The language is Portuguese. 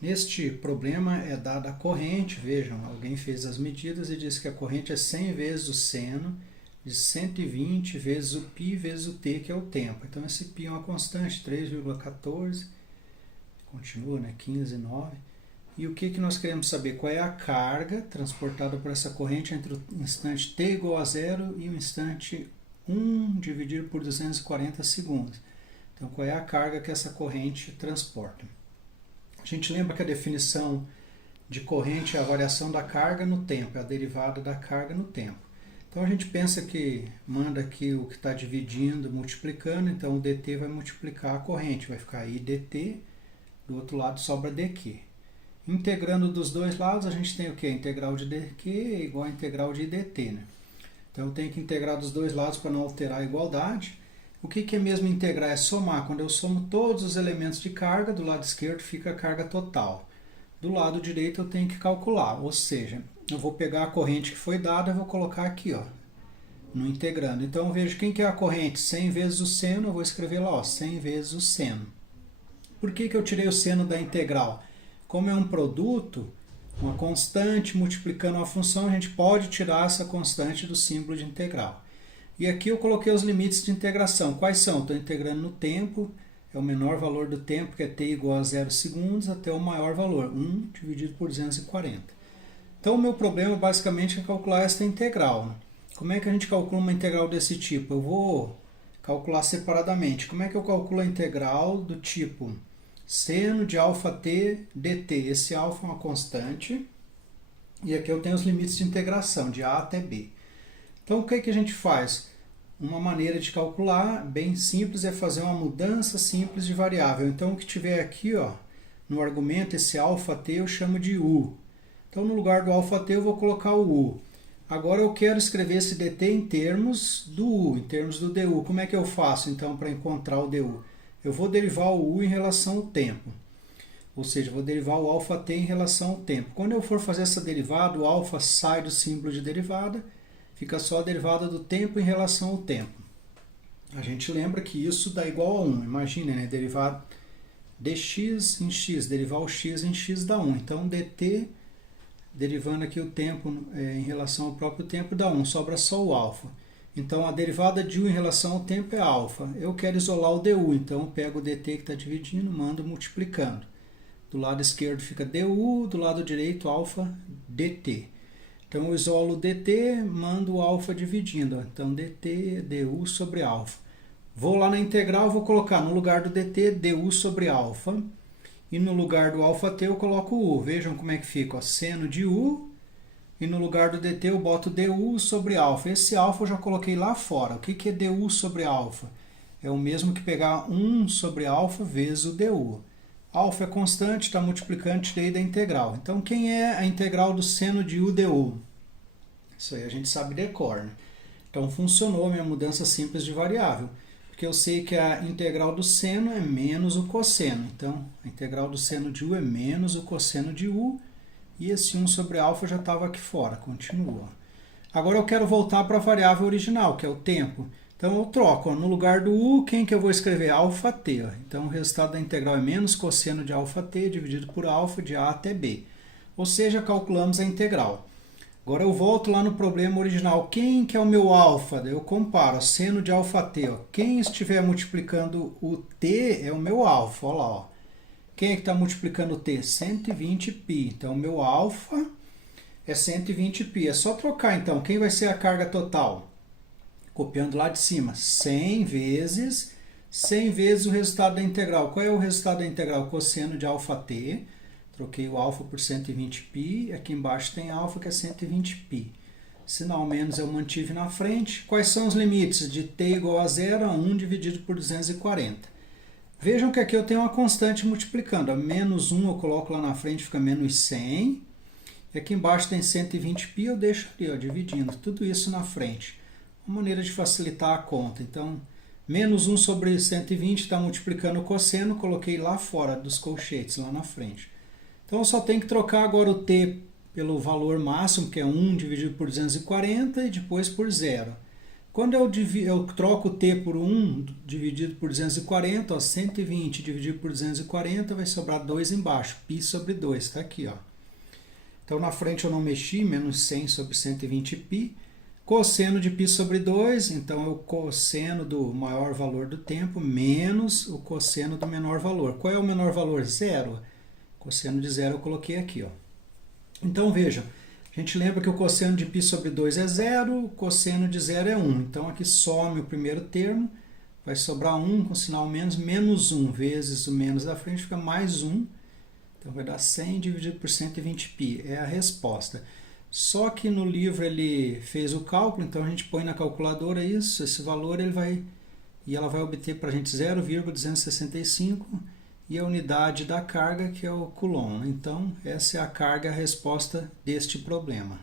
Neste problema é dada a corrente, vejam, alguém fez as medidas e disse que a corrente é 100 vezes o seno de 120 vezes o π vezes o t, que é o tempo. Então esse π é uma constante, 3,14, continua, né, 15,9. E o que nós queremos saber? Qual é a carga transportada por essa corrente entre o instante t igual a zero e o instante 1 dividido por 240 segundos. Então qual é a carga que essa corrente transporta? A gente lembra que a definição de corrente é a variação da carga no tempo, é a derivada da carga no tempo. Então a gente pensa que manda aqui o que está dividindo, multiplicando, então o dt vai multiplicar a corrente, vai ficar I dt, do outro lado sobra dq. Integrando dos dois lados, a gente tem o que? A integral de dq é igual a integral de dt, né? Então eu tenho que integrar dos dois lados para não alterar a igualdade. O que é mesmo integrar? É somar. Quando eu somo todos os elementos de carga, do lado esquerdo fica a carga total. Do lado direito eu tenho que calcular, ou seja, eu vou pegar a corrente que foi dada e vou colocar aqui, ó, no integrando. Então eu vejo quem que é a corrente, 100 vezes o seno, eu vou escrever lá, ó, 100 vezes o seno. Por que eu tirei o seno da integral? Como é um produto, uma constante multiplicando uma função, a gente pode tirar essa constante do símbolo de integral. E aqui eu coloquei os limites de integração. Quais são? Estou integrando no tempo, é o menor valor do tempo, que é t igual a 0 segundos, até o maior valor, 1 dividido por 240. Então o meu problema basicamente é calcular esta integral, né? Como é que a gente calcula uma integral desse tipo? Eu vou calcular separadamente. Como é que eu calculo a integral do tipo seno de αt dt? Esse alfa é uma constante, e aqui eu tenho os limites de integração, de a até b. Então o que a gente faz? Uma maneira de calcular bem simples é fazer uma mudança simples de variável. Então o que tiver aqui, ó, no argumento, esse αt eu chamo de u. Então no lugar do αt eu vou colocar o u. Agora eu quero escrever esse dt em termos do u, em termos do du. Como é que eu faço então para encontrar o du? Eu vou derivar o u em relação ao tempo. Ou seja, vou derivar o αt em relação ao tempo. Quando eu for fazer essa derivada, o alfa sai do símbolo de derivada, fica só a derivada do tempo em relação ao tempo. A gente lembra que isso dá igual a 1. Imagina, né? Derivar dx em x, derivar o x em x dá 1. Então, dt, derivando aqui o tempo em relação ao próprio tempo, dá 1. Sobra só o alfa. Então, a derivada de u em relação ao tempo é alfa. Eu quero isolar o du, então eu pego o dt que está dividindo, mando multiplicando. Do lado esquerdo fica du, do lado direito alfa dt. Então eu isolo o dt, mando o alfa dividindo. Então dt du sobre alfa. Vou lá na integral, vou colocar no lugar do dt du sobre alfa. E no lugar do αt eu coloco o u. Vejam como é que fica, ó, seno de u. E no lugar do dt eu boto du sobre alfa. Esse alfa eu já coloquei lá fora. O que é du sobre alfa? É o mesmo que pegar 1 sobre alfa vezes o du. Alfa é constante, está multiplicando, tirei da integral. Então, quem é a integral do seno de u du? Isso aí a gente sabe de cor, né? Então, funcionou a minha mudança simples de variável. Porque eu sei que a integral do seno é menos o cosseno. Então, a integral do seno de u é menos o cosseno de u. E esse 1 sobre alfa já estava aqui fora. Continua. Agora eu quero voltar para a variável original, que é o tempo. Então eu troco, ó, no lugar do u, quem que eu vou escrever? αt. Então o resultado da integral é menos cosseno de αt dividido por alfa de a até b. Ou seja, calculamos a integral. Agora eu volto lá no problema original. Quem que é o meu alfa? Eu comparo, ó, seno de αt. Ó. Quem estiver multiplicando o t é o meu alfa. Olha lá, ó. Quem é que está multiplicando o t? 120π. Então o meu alfa é 120π. É só trocar então. Quem vai ser a carga total? Copiando lá de cima, 100 vezes o resultado da integral. Qual é o resultado da integral? Cosseno de αt. Troquei o alfa por 120π. Aqui embaixo tem alfa, que é 120π. Sinal menos eu mantive na frente. Quais são os limites? De t igual a 0 a 1 dividido por 240. Vejam que aqui eu tenho uma constante multiplicando. A menos 1 eu coloco lá na frente, fica menos 100. E aqui embaixo tem 120π, eu deixo ali, ó, dividindo. Tudo isso na frente. Uma maneira de facilitar a conta. Então, menos 1 sobre 120 está multiplicando o cosseno, coloquei lá fora dos colchetes, lá na frente. Então, eu só tenho que trocar agora o t pelo valor máximo, que é 1 dividido por 240, e depois por 0. Quando eu troco o t por 1 dividido por 240, ó, 120 dividido por 240 vai sobrar 2 embaixo, π sobre 2, está aqui. Ó. Então na frente eu não mexi, menos 100 sobre 120π. Cosseno de π sobre 2, então é o cosseno do maior valor do tempo menos o cosseno do menor valor. Qual é o menor valor? Zero. Cosseno de zero eu coloquei aqui. Ó. Então vejam, a gente lembra que o cosseno de π sobre 2 é zero, o cosseno de zero é 1. Então aqui some o primeiro termo, vai sobrar 1 com sinal menos, menos 1 vezes o menos da frente, fica mais 1. Então vai dar 100 dividido por 120π, é a resposta. Só que no livro ele fez o cálculo, então a gente põe na calculadora isso, esse valor e ela vai obter para a gente 0,265 e a unidade da carga que é o Coulomb. Então essa é a carga, a resposta deste problema.